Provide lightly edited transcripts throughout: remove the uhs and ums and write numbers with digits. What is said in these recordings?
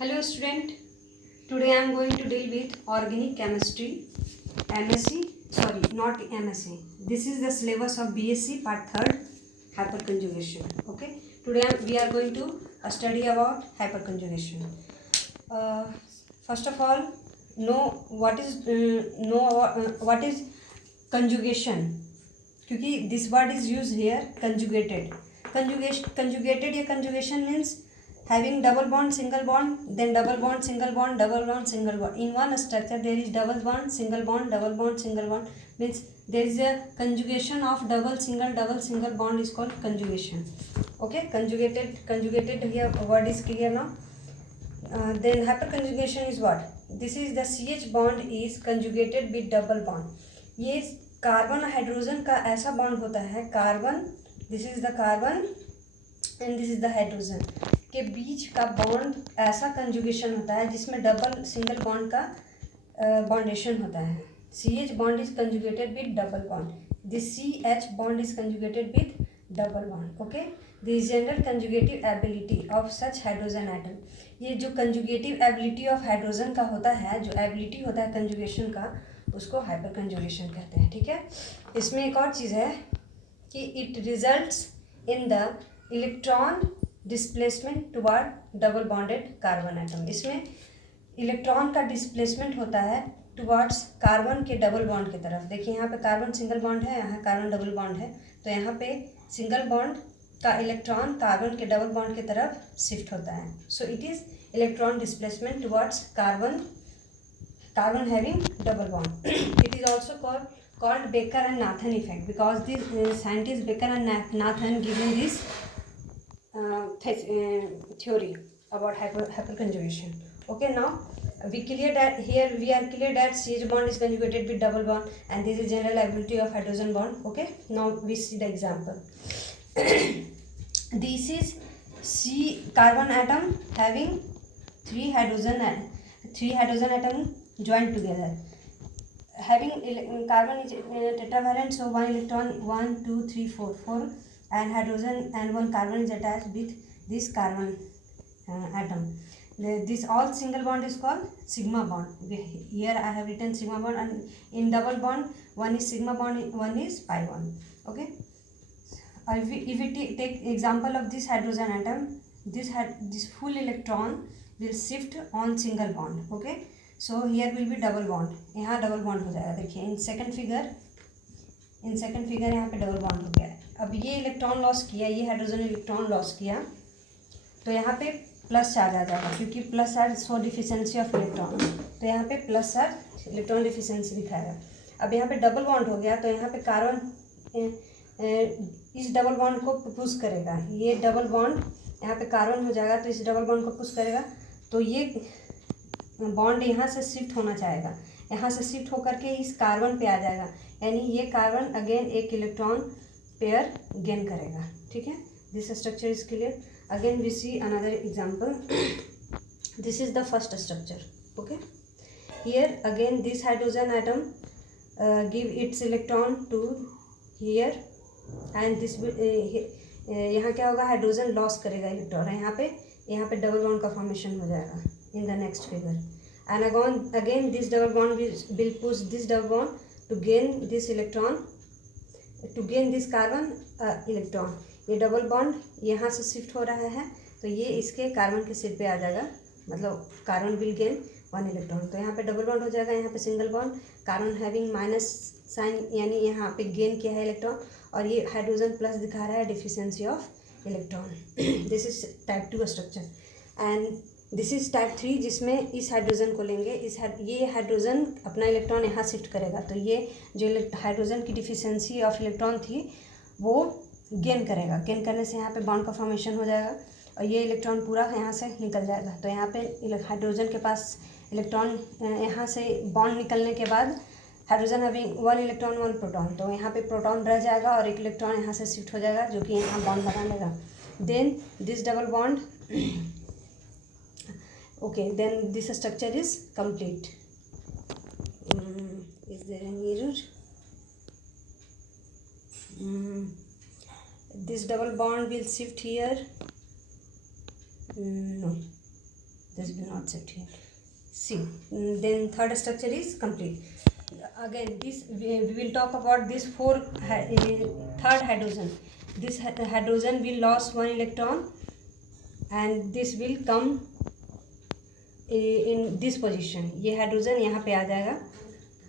Hello student, today I am going to deal with organic chemistry, MSc, sorry not MSc, this is the syllabus of BSc part 3rd, hyperconjugation. Okay, today we are going to study about hyperconjugation. uh, First of all, know what is conjugation, क्योंकि this word is used here, conjugated. Conjugated या conjugation means having double bond, single bond, then double bond, single bond, double bond, single bond. In one structure there is double bond, single bond, double bond, single bond. Means there is a conjugation of double, single bond is called conjugation. Okay, conjugated here word is clear now. Then hyperconjugation is what? This is the CH bond is conjugated with double bond. ये carbon hydrogen का ऐसा bond होता है, carbon, this is the carbon and this is the hydrogen के बीच का bond ऐसा conjugation होता है जिसमें डबल सिंगल बॉन्ड का बॉन्डेशन होता है. CH bond is conjugated with double bond. This CH bond is conjugated with double bond. Okay, this general conjugative ability of such hydrogen atom. ये जो कंजुगेटिव एबिलिटी ऑफ हाइड्रोजन का होता है, जो ability होता है कंजुगेशन का, उसको हाइपर कंजुगेशन कहते हैं. ठीक है, इसमें एक और चीज़ है कि it results in the electron displacement toward double bonded carbon atom. इसमें इलेक्ट्रॉन का डिस्प्लेसमेंट होता है टुवर्ड्स कार्बन के डबल बॉन्ड की तरफ. देखिए यहाँ पे कार्बन सिंगल बॉन्ड है, यहाँ कार्बन डबल बॉन्ड है, तो यहाँ पे सिंगल बॉन्ड का इलेक्ट्रॉन कार्बन के डबल बॉन्ड की तरफ शिफ्ट होता है. So it is electron displacement towards carbon having double bond. It is also called Baker and Nathan effect, because these scientists Baker and Nathan given this theory about hyperconjugation. Okay, now we clear that here we are clear that CH bond is conjugated with double bond and this is general ability of hydrogen bond. Okay, now we see the example. This is carbon atom having three hydrogen atom joined together, having carbon is tetravalent, so one electron 1 2 3 4 and hydrogen and one carbon is attached with this carbon atom. This all single bond is called sigma bond. Here I have written sigma bond, and in double bond one is sigma bond, one is pi bond. Okay, if we take example of this hydrogen atom, this full electron will shift on single bond. Okay, so here will be double bond, यहाँ double bond हो जाएगा. देखिए in second figure यहाँ पे double bond हो गया. अब ये इलेक्ट्रॉन लॉस किया, ये हाइड्रोजन इलेक्ट्रॉन लॉस किया, तो यहाँ पे प्लस चार्ज आ जाएगा, क्योंकि plus charge show deficiency of electron, तो यहाँ पे प्लस चार्ज इलेक्ट्रॉन डिफिशियंसी दिखाएगा. अब यहाँ पे डबल बॉन्ड हो गया, तो यहाँ पे कार्बन इस डबल बॉन्ड को पुश करेगा. ये डबल बॉन्ड यहाँ पे कार्बन हो जाएगा, तो इस डबल बॉन्ड को पुश करेगा, तो ये बॉन्ड यहाँ से शिफ्ट होना चाहेगा, यहाँ से शिफ्ट होकर के इस कार्बन पे आ जाएगा, यानी ये कार्बन अगेन एक इलेक्ट्रॉन पेयर गेन करेगा. ठीक है, this structure is clear. Again we see another example. This is the first structure. Okay, here again this hydrogen atom give its electron to here and this यहाँ क्या होगा, hydrogen loss करेगा electron, यहाँ पे double bond का formation हो जाएगा in the next figure, and again this double bond will push this double bond to gain this electron, to gain this carbon electron. ये डबल बॉन्ड यहाँ से shift हो रहा है, तो ये इसके कार्बन के सिर पे आ जाएगा, मतलब carbon will gain one electron. तो यहाँ पे डबल बॉन्ड हो जाएगा, यहाँ पे single bond, carbon having minus sign, यानी यहाँ पे गेन किया है इलेक्ट्रॉन, और ये हाइड्रोजन प्लस दिखा रहा है deficiency of electron. This is type 2 structure and this is type 3, जिसमें इस हाइड्रोजन को लेंगे, ये हाइड्रोजन अपना इलेक्ट्रॉन यहाँ शिफ्ट करेगा, तो ये जो हाइड्रोजन की डिफिशियंसी ऑफ इलेक्ट्रॉन थी वो गेन करेगा. गेन करने से यहाँ पे बॉन्ड का फॉर्मेशन हो जाएगा, और ये इलेक्ट्रॉन पूरा यहाँ से निकल जाएगा. तो यहाँ पे हाइड्रोजन के पास इलेक्ट्रॉन, यहाँ से बॉन्ड निकलने के बाद hydrogen having one electron one proton, तो यहाँ पे प्रोटॉन रह जाएगा और एक इलेक्ट्रॉन यहाँ से शिफ्ट हो जाएगा, जो कि यहाँ बॉन्ड बना लेगा. Then this double bond, okay, then this structure is complete. Is there any error? This double bond will shift here. No, this will not sit here. See, then third structure is complete. Again, this we will talk about this third hydrogen. This hydrogen will lose one electron, and this will come in this position. ये hydrogen यहाँ पे आ जाएगा.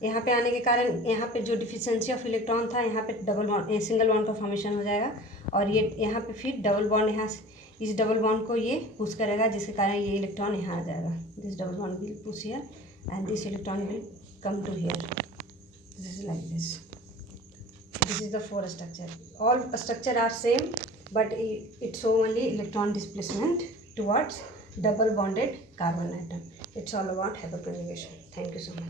यहाँ पे आने के कारण यहाँ पे जो डिफिशियंसी ऑफ इलेक्ट्रॉन था यहाँ पे डबल बॉन्ड सिंगल बॉन्ड का फॉर्मेशन हो जाएगा. और ये यहाँ पे फिर डबल बॉन्ड यहाँ से इस डबल बॉन्ड को ये पुश करेगा, जिसके कारण ये इलेक्ट्रॉन यहाँ आ जाएगा. This double bond will push here and this electron will come to here. This is like this. This is the fourth structure. All structure are same, but it show only electron displacement towards double bonded carbon atom. It's all about hyperconjugation. Thank you so much.